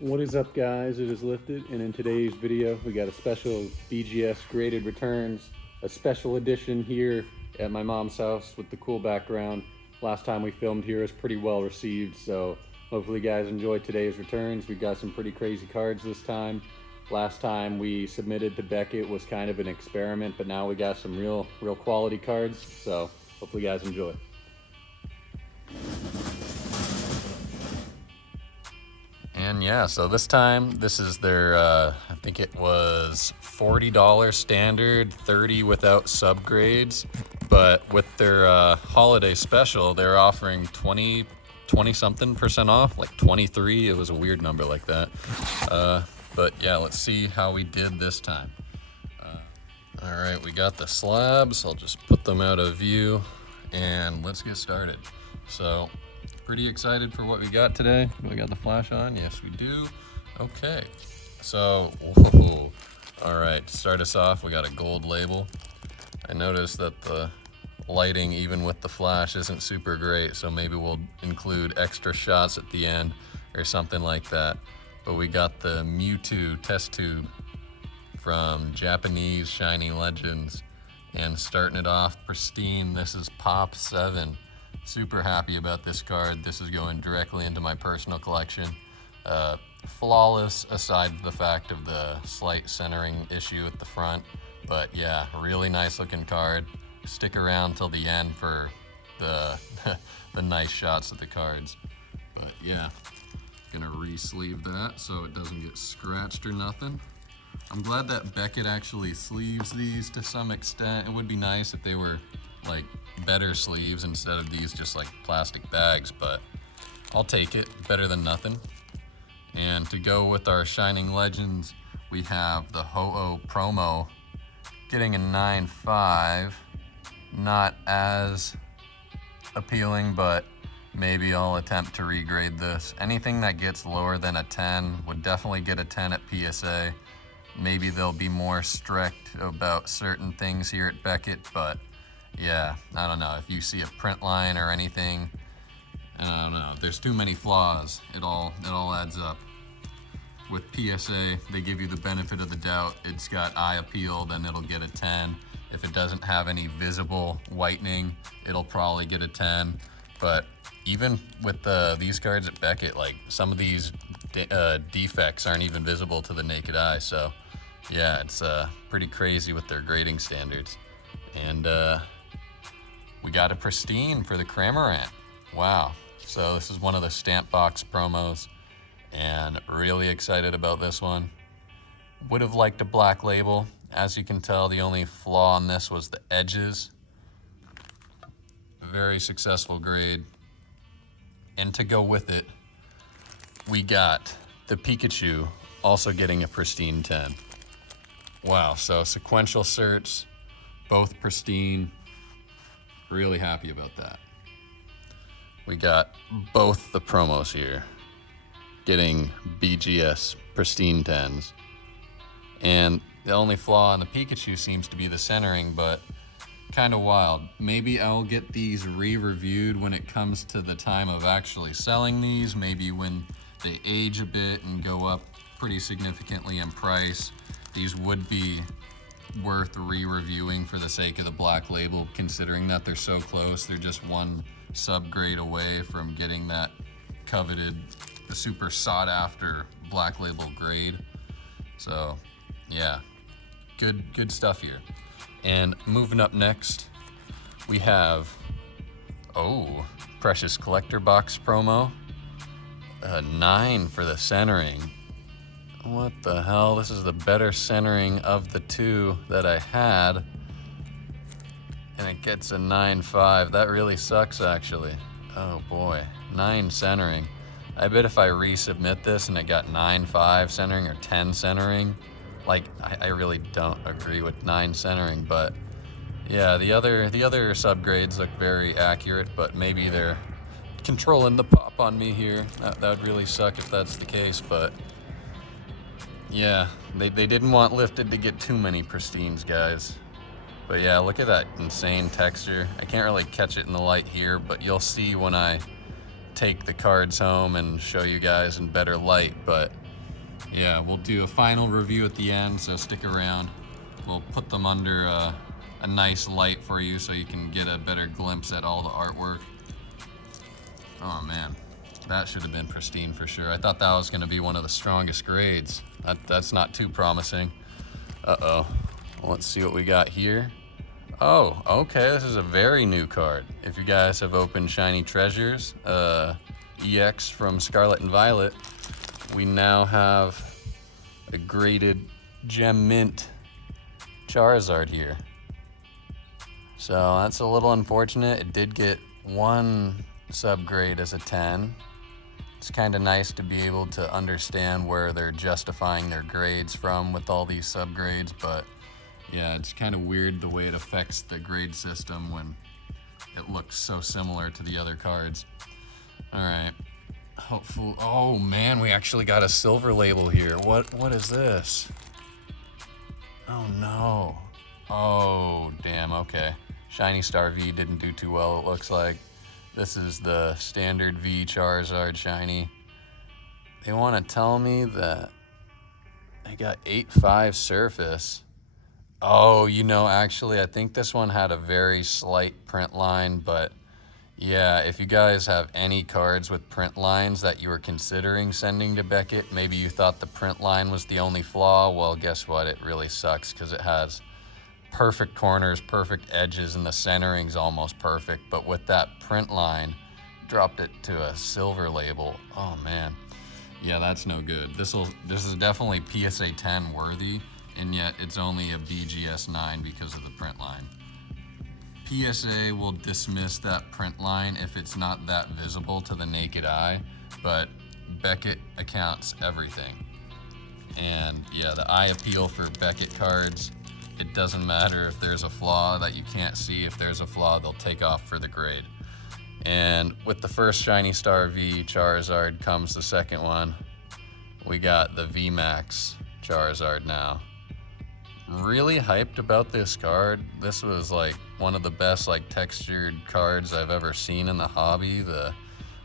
What is up, guys? It is Lifted, and in today's video we got a special BGS graded returns, a special edition here at my mom's house with the cool background. Last time we filmed here was pretty well received, so hopefully you guys enjoyed today's returns. We got some pretty crazy cards this time. Last time we submitted to Beckett was kind of an experiment, but now we got some real quality cards, so hopefully you guys enjoy. And yeah, so this time, this is their, I think it was $40 standard, 30 without subgrades. But with their holiday special, they're offering 20 something % off, like 23. It was a weird number like that. But yeah, let's see how we did this time. All right, we got the slabs. I'll just put them out of view and let's get started. So, pretty excited for what we got today. We got the flash on? Yes, we do. Okay, so, whoa. All right, to start us off, we got a gold label. I noticed that the lighting, even with the flash, isn't super great, so maybe we'll include extra shots at the end or something like that. But we got the Mewtwo test tube from Japanese Shining Legends, and starting it off pristine, this is Pop 7. Super happy about this card. This is going directly into my personal collection. Flawless aside from the fact of the slight centering issue at the front. But yeah, really nice looking card. Stick around till the end for the, the nice shots of the cards. But yeah, gonna re-sleeve that so it doesn't get scratched or nothing. I'm glad that Beckett actually sleeves these to some extent. It would be nice if they were like better sleeves instead of these just like plastic bags, but I'll take it, better than nothing. And to go with our Shining Legends, we have the Ho-Oh promo getting a 9.5. Not as appealing, but maybe I'll attempt to regrade this. Anything that gets lower than a 10 would definitely get a 10 at PSA. Maybe they'll be more strict about certain things here at Beckett, but yeah, I don't know. If you see a print line or anything, I don't know. There's too many flaws. It all adds up. With PSA, they give you the benefit of the doubt. It's got eye appeal, then it'll get a 10. If it doesn't have any visible whitening, it'll probably get a 10. But even with these cards at Beckett, like some of these defects aren't even visible to the naked eye. So yeah, it's pretty crazy with their grading standards. And we got a pristine for the Cramorant. Wow. So this is one of the stamp box promos, and really excited about this one. Would have liked a black label. As you can tell, the only flaw on this was the edges. Very successful grade. And to go with it, we got the Pikachu also getting a pristine 10. Wow, so sequential certs, both pristine. Really happy about that. We got both the promos here getting BGS pristine 10s. And the only flaw in the Pikachu seems to be the centering, but kind of wild. Maybe I'll get these re-reviewed when it comes to the time of actually selling these. Maybe when they age a bit and go up pretty significantly in price, these would be worth re-reviewing for the sake of the black label, considering that they're so close. They're just one subgrade away from getting that coveted, the super sought after black label grade. So yeah, good stuff here. And moving up next, we have, Precious Collector Box promo. 9 for the centering. What the hell? This is the better centering of the two that I had. And it gets a 9.5. That really sucks, actually. Oh boy, 9 centering. I bet if I resubmit this and it got 9.5 centering or 10 centering, like, I really don't agree with 9 centering, but yeah, the other subgrades look very accurate, but maybe they're controlling the pop on me here. That would really suck if that's the case, but yeah, they didn't want Lifted to get too many pristines, guys. But yeah, look at that insane texture. I can't really catch it in the light here, but you'll see when I take the cards home and show you guys in better light. But yeah, we'll do a final review at the end, so stick around. We'll put them under a nice light for you so you can get a better glimpse at all the artwork. Oh man, that should have been pristine for sure. I thought that was going to be one of the strongest grades. That's not too promising. Uh-oh. Well, let's see what we got here. Oh, okay, this is a very new card. If you guys have opened Shiny Treasures, EX from Scarlet and Violet, we now have a graded Gem Mint Charizard here. So that's a little unfortunate. It did get one subgrade as a 10. It's kind of nice to be able to understand where they're justifying their grades from with all these subgrades, but yeah, it's kind of weird the way it affects the grade system when it looks so similar to the other cards. All right, hopefully, oh man, we actually got a silver label here. What is this? Oh no. Oh, damn, okay. Shiny Star V didn't do too well, it looks like. This is the standard V Charizard Shiny. They want to tell me that I got 8.5 surface. Oh, you know, actually, I think this one had a very slight print line, but yeah, if you guys have any cards with print lines that you were considering sending to Beckett, maybe you thought the print line was the only flaw, well, guess what? It really sucks because it has perfect corners, perfect edges, and the centering's almost perfect, but with that print line, dropped it to a silver label. Oh man, yeah, that's no good. This is definitely PSA 10 worthy, and yet it's only a BGS 9 because of the print line. PSA will dismiss that print line if it's not that visible to the naked eye, but Beckett accounts everything. And yeah, the eye appeal for Beckett cards, it doesn't matter if there's a flaw that you can't see. If there's a flaw, they'll take off for the grade. And with the first Shiny Star V Charizard comes the second one. We got the VMAX Charizard now. Really hyped about this card. This was like one of the best like textured cards I've ever seen in the hobby.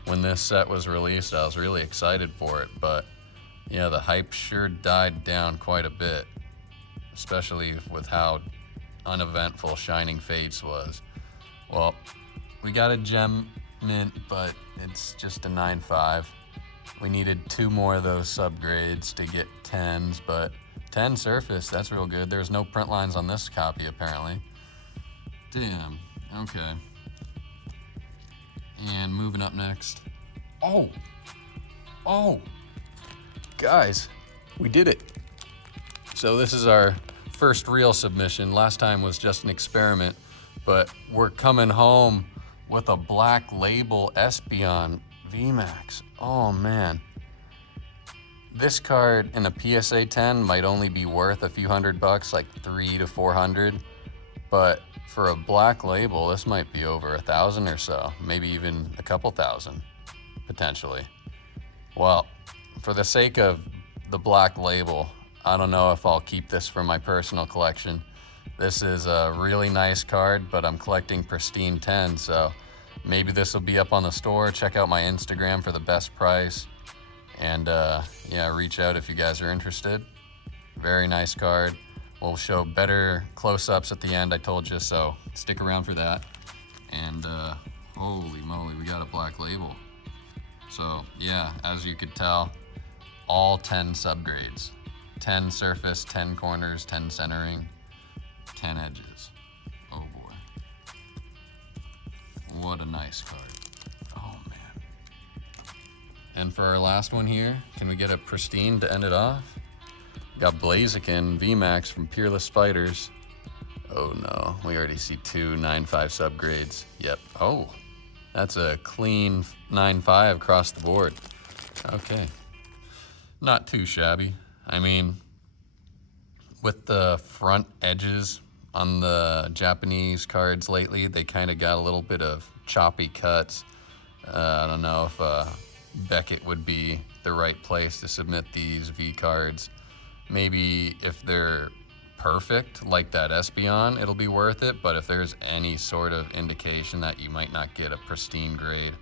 When this set was released, I was really excited for it, but yeah, the hype sure died down quite a bit, especially with how uneventful Shining Fates was. Well, we got a Gem Mint, but it's just a 9.5. We needed 2 more of those subgrades to get 10s, but 10 surface, that's real good. There's no print lines on this copy, apparently. Damn, okay. And moving up next. Oh, guys, we did it. So this is our first real submission. Last time was just an experiment, but we're coming home with a black label Espeon VMAX. Oh man. This card in a PSA 10 might only be worth a few $100, like 300 to 400, but for a black label, this might be over 1,000 or so, maybe even a couple thousand, potentially. Well, for the sake of the black label, I don't know if I'll keep this for my personal collection. This is a really nice card, but I'm collecting pristine 10, so maybe this will be up on the store. Check out my Instagram for the best price. And yeah, reach out if you guys are interested. Very nice card. We'll show better close-ups at the end, I told you, so stick around for that. And holy moly, we got a black label. So yeah, as you could tell, all 10 subgrades. 10 surface, 10 corners, 10 centering, 10 edges. Oh boy. What a nice card. Oh man. And for our last one here, can we get a pristine to end it off? Got Blaziken VMAX from Peerless Spiders. Oh no, we already see 2 9.5 subgrades. Yep. Oh, that's a clean 9.5 across the board. Okay. Not too shabby. I mean, with the front edges on the Japanese cards lately, they kind of got a little bit of choppy cuts. I don't know if Beckett would be the right place to submit these V cards. Maybe if they're perfect, like that Espeon, it'll be worth it, but if there's any sort of indication that you might not get a pristine grade,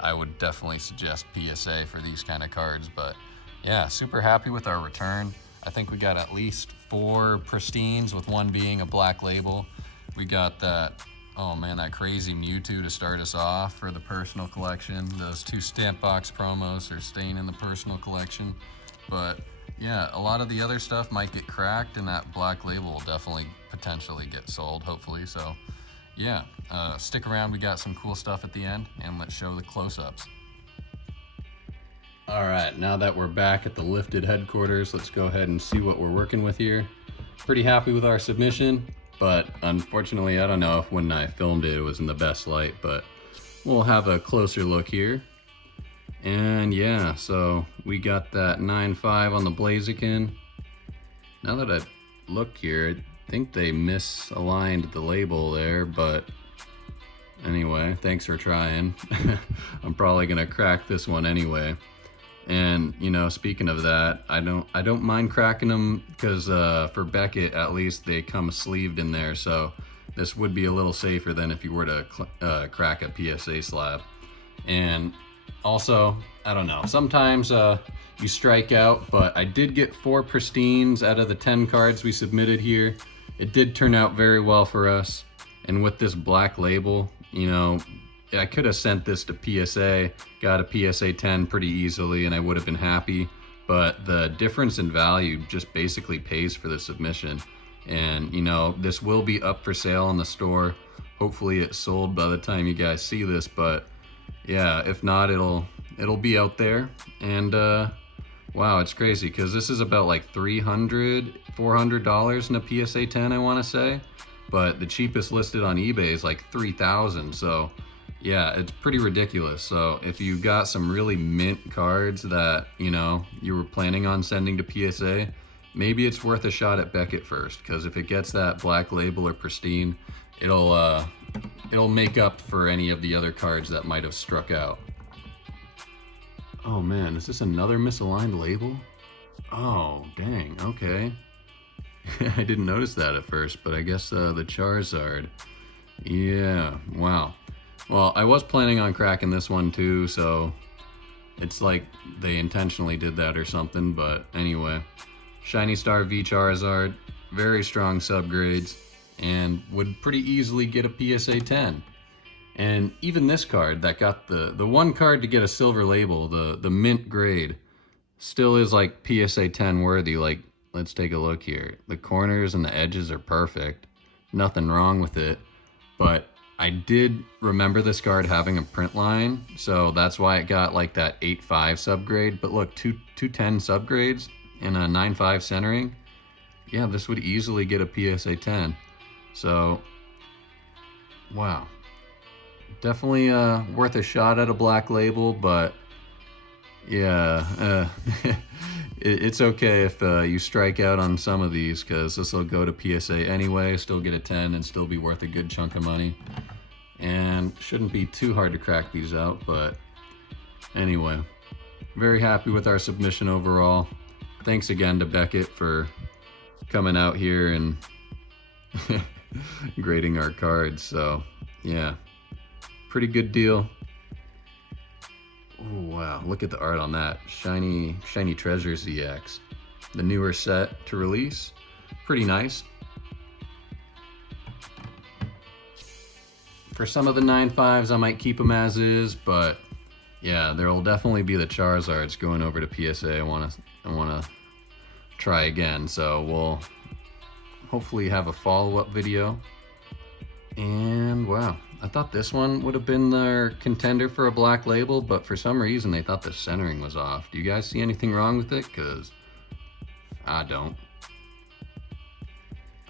I would definitely suggest PSA for these kind of cards. But yeah, super happy with our return. I think we got at least 4 pristines, with one being a black label. We got that, oh man, that crazy Mewtwo to start us off for the personal collection. Those 2 stamp box promos are staying in the personal collection. But yeah, a lot of the other stuff might get cracked, and that black label will definitely potentially get sold, hopefully. So yeah, stick around, we got some cool stuff at the end, and let's show the close-ups. All right, now that we're back at the lifted headquarters, let's go ahead and see what we're working with here. Pretty happy with our submission, but unfortunately, I don't know if when I filmed it, it was in the best light, but we'll have a closer look here. And yeah, so we got that 9.5 on the Blaziken. Now that I look here, I think they misaligned the label there, but anyway, thanks for trying. I'm probably gonna crack this one anyway. And you know, speaking of that, I don't mind cracking them, because for Beckett at least they come sleeved in there, so this would be a little safer than if you were to crack a PSA slab. And also, I don't know, sometimes you strike out, but I did get 4 pristines out of the 10 cards we submitted here. It did turn out very well for us, and with this black label, you know, I could have sent this to PSA, got a PSA 10 pretty easily, and I would have been happy, but the difference in value just basically pays for the submission. And you know, this will be up for sale in the store. Hopefully it's sold by the time you guys see this, but yeah, if not, it'll be out there. And wow, it's crazy, because this is about like $300-$400 in a PSA 10, I want to say, but the cheapest listed on eBay is like $3,000. So yeah, it's pretty ridiculous. So if you got some really mint cards that, you know, you were planning on sending to PSA, maybe it's worth a shot at Beckett first, because if it gets that black label or pristine, it'll make up for any of the other cards that might have struck out. Oh man, is this another misaligned label? Oh, dang, okay. I didn't notice that at first, but I guess the Charizard. Yeah, wow. Well, I was planning on cracking this one too, so it's like they intentionally did that or something, but anyway. Shiny Star V Charizard, very strong subgrades, and would pretty easily get a PSA 10. And even this card that got the one card to get a silver label, the mint grade, still is like PSA 10 worthy. Like, let's take a look here. The corners and the edges are perfect. Nothing wrong with it. But I did remember this card having a print line, so that's why it got like that 8.5 subgrade. But look, 210 subgrades and a 9.5 centering. Yeah, this would easily get a PSA 10. So, wow. Definitely worth a shot at a black label, but yeah, it's okay if you strike out on some of these, because this will go to PSA anyway, still get a 10 and still be worth a good chunk of money. And shouldn't be too hard to crack these out, but anyway, very happy with our submission overall. Thanks again to Beckett for coming out here and grading our cards. So yeah, pretty good deal. Oh wow, look at the art on that. Shiny Treasure ZX. The newer set to release. Pretty nice. For some of the 9.5s, I might keep them as is, but yeah, there will definitely be the Charizards going over to PSA. I wanna try again, so we'll hopefully have a follow-up video. And wow, I thought this one would have been their contender for a black label, but for some reason they thought the centering was off. Do you guys see anything wrong with it? Because I don't.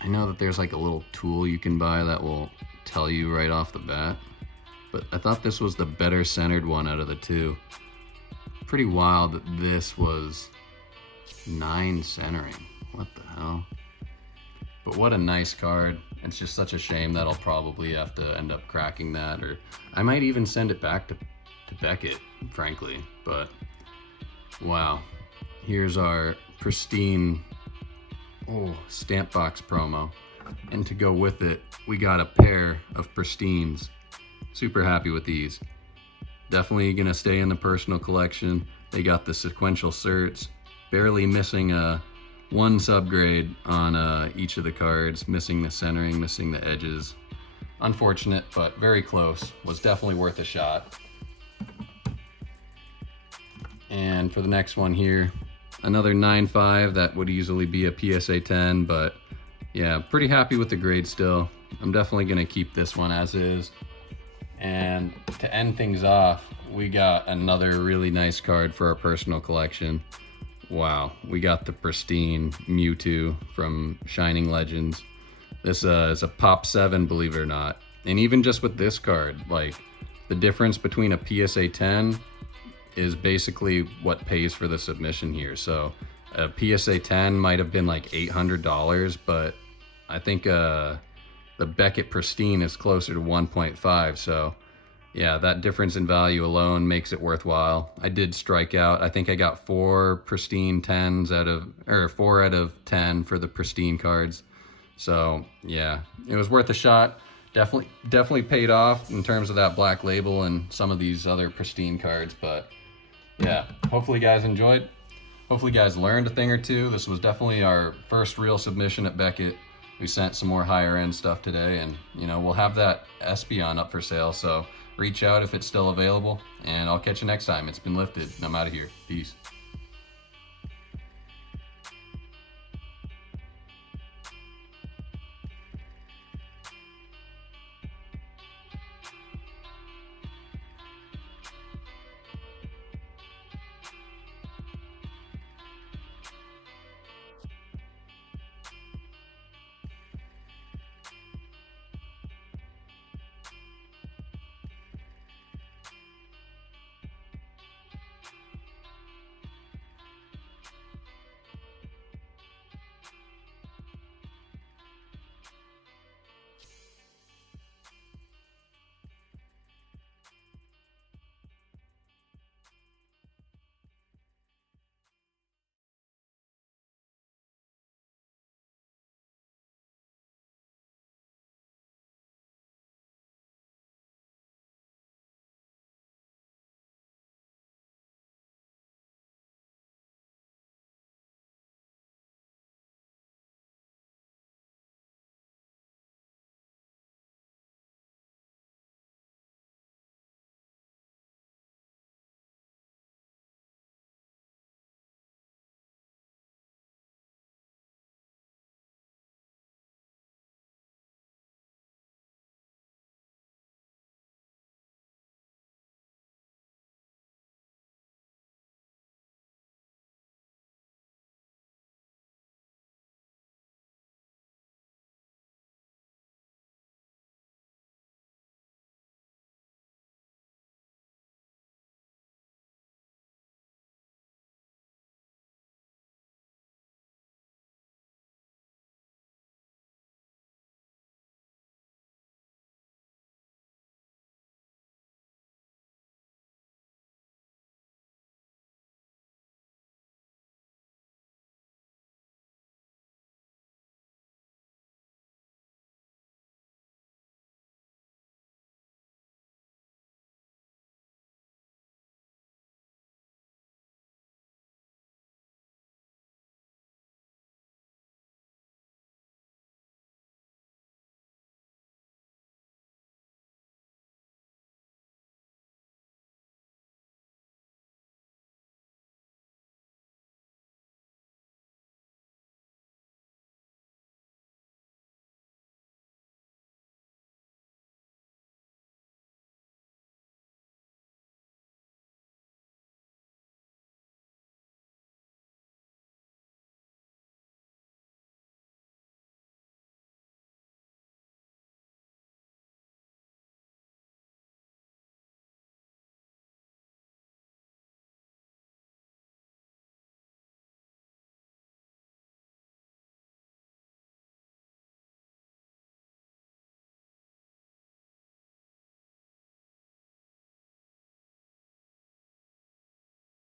I know that there's like a little tool you can buy that will tell you right off the bat, but I thought this was the better centered one out of the two. Pretty wild that this was 9 centering. What the hell? But what a nice card. It's just such a shame that I'll probably have to end up cracking that, or I might even send it back to Beckett, frankly. But wow, here's our pristine stamp box promo, and to go with it we got a pair of pristines. Super happy with these. Definitely gonna stay in the personal collection. They got the sequential certs, barely missing one subgrade on each of the cards, missing the centering, missing the edges. Unfortunate, but very close. Was definitely worth a shot. And for the next one here, another 9.5. That would easily be a PSA 10, but yeah, pretty happy with the grade still. I'm definitely gonna keep this one as is. And to end things off, we got another really nice card for our personal collection. Wow, we got the pristine Mewtwo from Shining Legends. This is a Pop 7, believe it or not. And even just with this card, like, the difference between a PSA 10 is basically what pays for the submission here. So a PSA 10 might have been like $800, but I think the Beckett Pristine is closer to 1.5. So yeah, that difference in value alone makes it worthwhile. I did strike out. I think I got 4 pristine 10s or 4 out of 10 for the pristine cards. So yeah, it was worth a shot. Definitely paid off in terms of that black label and some of these other pristine cards. But yeah, hopefully you guys enjoyed. Hopefully you guys learned a thing or two. This was definitely our first real submission at Beckett. We sent some more higher end stuff today, and you know, we'll have that Espeon up for sale. So reach out if it's still available, and I'll catch you next time. It's been lifted. I'm out of here. Peace.